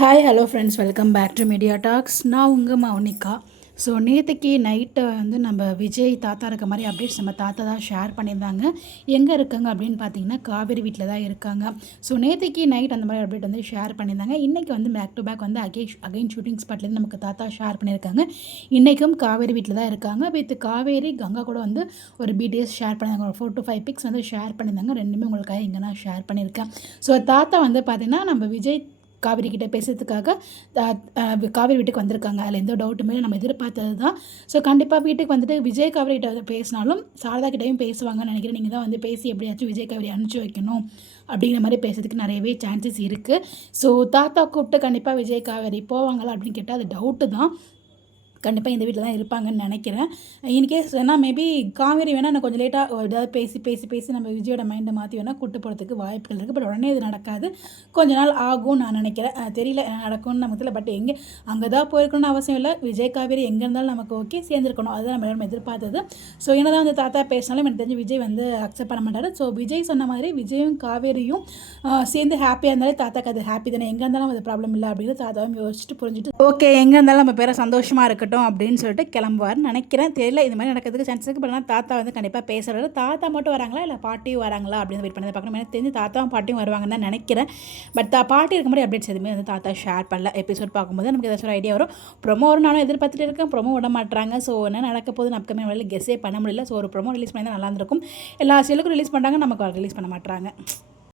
Hi hello friends, welcome back to Media Talks. நான் உங்கள் Mounika. So நேற்றுக்கு நைட்டு நம்ம விஜய் தாத்தா இருக்க மாதிரி அப்டேட்ஸ் நம்ம தாத்தா தான் ஷேர் பண்ணியிருந்தாங்க. எங்கே இருக்காங்க அப்படின்னு பார்த்தீங்கன்னா காவேரி வீட்டில் தான் இருக்காங்க. ஸோ நேற்றுக்கு நைட் அந்த மாதிரி அப்டேட் ஷேர் பண்ணியிருந்தாங்க. இன்றைக்கி back to back again shooting ஸ்பாட்லேருந்து நமக்கு தாத்தா ஷேர் பண்ணியிருக்காங்க. இன்றைக்கும் காவேரி வீட்டில் தான் இருக்காங்க. வித் காவேரி கங்கா கூட ஒரு பிடிஎஸ் ஷேர் பண்ணியிருந்தாங்க. ஒரு 4 to 5 பிக்ஸ் ஷேர் பண்ணியிருந்தாங்க. ரெண்டுமே உங்களுக்காக இங்கே நான் ஷேர் பண்ணியிருக்கேன். ஸோ தாத்தா பார்த்திங்கன்னா நம்ம விஜய் காவேரி கிட்டே பேசுறதுக்காக காவேரி வீட்டுக்கு வந்திருக்காங்க. அதில் எந்த டவுட்டுமே நம்ம எதிர்பார்த்தது தான். ஸோ கண்டிப்பாக வீட்டுக்கு விஜய் காவேரி கிட்ட பேசினாலும் சாரதா கிட்டையும் பேசுவாங்கன்னு நினைக்கிறேன். நீங்கள் தான் பேசி எப்படியாச்சும் விஜய் காவேரி அனுப்பிச்சி வைக்கணும் அப்படிங்கிற மாதிரி பேசுறதுக்கு நிறையவே சான்சஸ் இருக்குது. ஸோ தாத்தா கூப்பிட்டு கண்டிப்பாக விஜய் காவேரி போவாங்களா அப்படின்னு கேட்டால் அது டவுட்டு தான். கண்டிப்பாக இந்த வீட்டில் தான் இருப்பாங்கன்னு நினைக்கிறேன். இன்கேஸ் வேணால் மேபி காவேரி வேணால் நான் கொஞ்சம் லேட்டாக ஏதாவது பேசி நம்ம விஜயோட மைண்டை மாற்றி வேணால் கூட்டு போகிறதுக்கு வாய்ப்புகள் இருக்குது. பட் உடனே இது நடக்காது, கொஞ்ச நாள் ஆகும்னு நான் நினைக்கிறேன். தெரியல என்ன நடக்கும்னு நமக்கு தெரியல. பட் அங்கே தான் போயிருக்கணும்னு அவசியம் இல்லை. விஜய் காவேரி எங்கே இருந்தாலும் நமக்கு ஓகே, சேர்ந்துருக்கணும். அதுதான் நம்ம எல்லாரும் எதிர்பார்த்தது. ஸோ என்ன தான் தாத்தா பேசினாலும் எனக்கு தெரிஞ்சு விஜய் அக்செப்ட் பண்ண மாட்டார். ஸோ விஜய் சொன்ன மாதிரி விஜயும் காவேரியும் சேர்ந்து ஹாப்பியாக இருந்தாலே தாத்தாக்கு அது ஹாப்பி தானே. எங்கே இருந்தாலும் அது ப்ராப்ளம் இல்லை அப்படின்னு தாத்தாவும் யோசிச்சுட்டு புரிஞ்சுட்டு ஓகே எங்கே இருந்தாலும் நம்ம பேரை சந்தோஷமாக இருக்கட்டும் அப்படின்னு சொல்லிட்டு கிளம்புவார்னு நினைக்கிறேன். தெரியல, இது மாதிரி நடக்கிறதுக்கு சான்ஸ் இருக்குது. பட் ஆனால் தாத்தா கண்டிப்பாக பேசுகிறாரு. தாத்தா மட்டும் வராங்களா இல்லை பாட்டியும் வராங்களா அப்படின்னு வெயிட் பண்ணி பார்க்கணும். எனக்கு தெரிஞ்சு தாத்தாவும் பாட்டியும் வருவாங்கன்னு தான் நினைக்கிறேன். பட் பாட்டி இருக்க மாதிரி அப்டேட்ஸ் எதுவுமே தாத்தா ஷேர் பண்ணல. எபிசோட் பார்க்கும்போது நமக்கு ஏதாச்சும் ஒரு ஐடியா வரும். ப்ரொமோ வரும் நானும் எதிர்பார்த்துட்டு இருக்கேன். ப்ரொமோ விட மாட்டாங்க. ஸோ என்ன நடக்க போது அப்கமிங் வழியில் கெஸ்ஸே பண்ண முடியல. ஸோ ஒரு ப்ரொமோ ரிலீஸ் பண்ணி தான் நல்லா இருந்திருக்கும். எல்லா சீலுக்கும் ரிலீஸ் பண்ணுறாங்க, நமக்கு ரிலீஸ் பண்ண மாட்டாங்க.